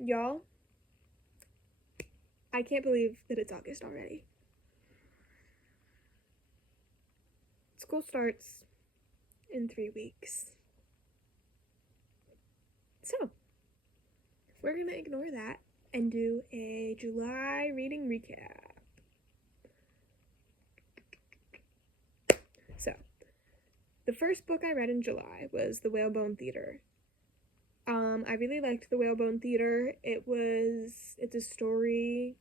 Y'all, I can't believe that it's August already. School starts in 3 weeks. So, we're gonna ignore that and do a July reading recap. So, the first book I read in July was The Whalebone Theater. I really liked The Whalebone Theater. It's a story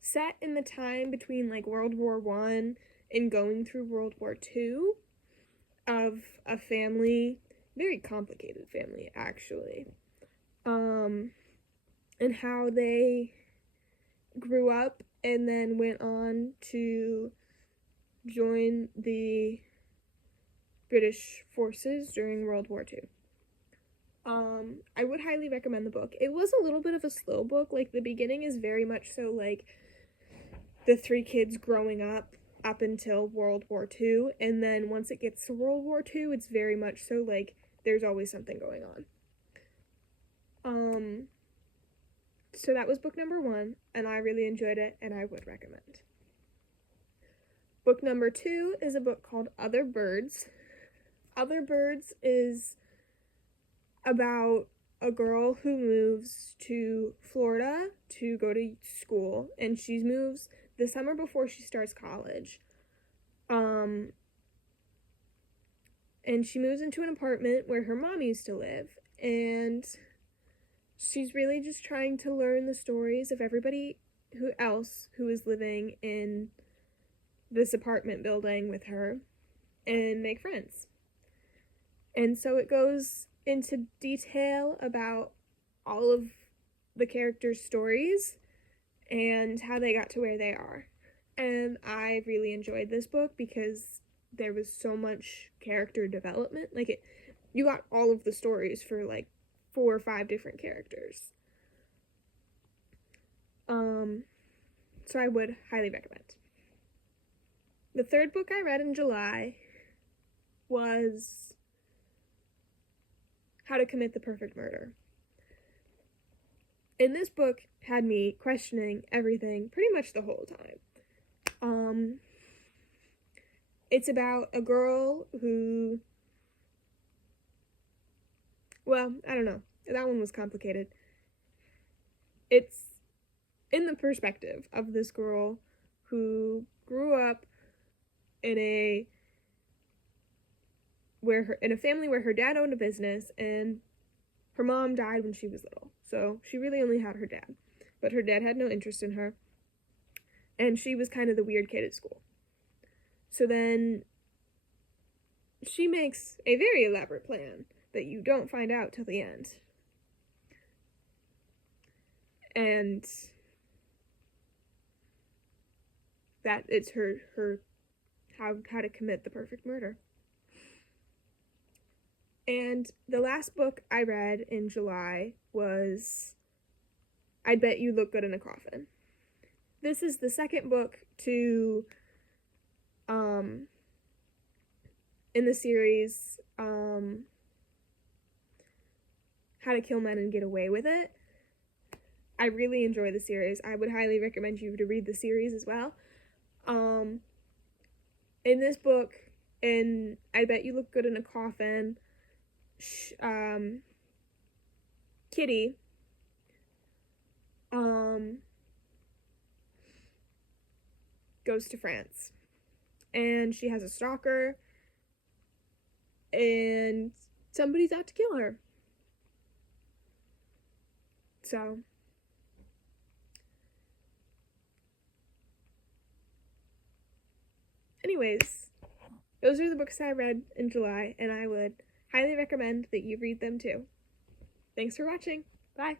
set in the time between like World War I and going through World War II of a family, very complicated family actually, and how they grew up and then went on to join the British forces during World War II. I would highly recommend the book. It was a little bit of a slow book. Like, the beginning is very much so like the 3 kids growing up until World War II, and then once it gets to World War II, it's very much so like there's always something going on. So that was book number 1, and I really enjoyed it, and I would recommend. Book number 2 is a book called Other Birds. Other Birds is about a girl who moves to Florida to go to school, and she moves the summer before she starts college. And she moves into an apartment where her mom used to live, and she's really just trying to learn the stories of everybody else who is living in this apartment building with her and make friends. And so it goes into detail about all of the characters' stories and how they got to where they are. And I really enjoyed this book because there was so much character development. Like, you got all of the stories for like 4 or 5 different characters. So I would highly recommend. The third book I read in July was How to Commit the Perfect Murder. And this book had me questioning everything pretty much the whole time. It's about a girl who, well, I don't know. That one was complicated. It's in the perspective of this girl who grew up in a family where her dad owned a business and her mom died when she was little. So she really only had her dad. But her dad had no interest in her. And she was kind of the weird kid at school. So then she makes a very elaborate plan that you don't find out till the end. And that it's her how to commit the perfect murder. And the last book I read in July was I'd Bet You Look Good in a Coffin. This is the second book to in the series How to Kill Men and Get Away with It. I really enjoy the series. I would highly recommend you to read the series as well. In this book, in I Bet You Look Good in a Coffin, Kitty goes to France, and she has a stalker, and somebody's out to kill her. So anyways, those are the books I read in July, and I would highly recommend that you read them too. Thanks for watching. Bye.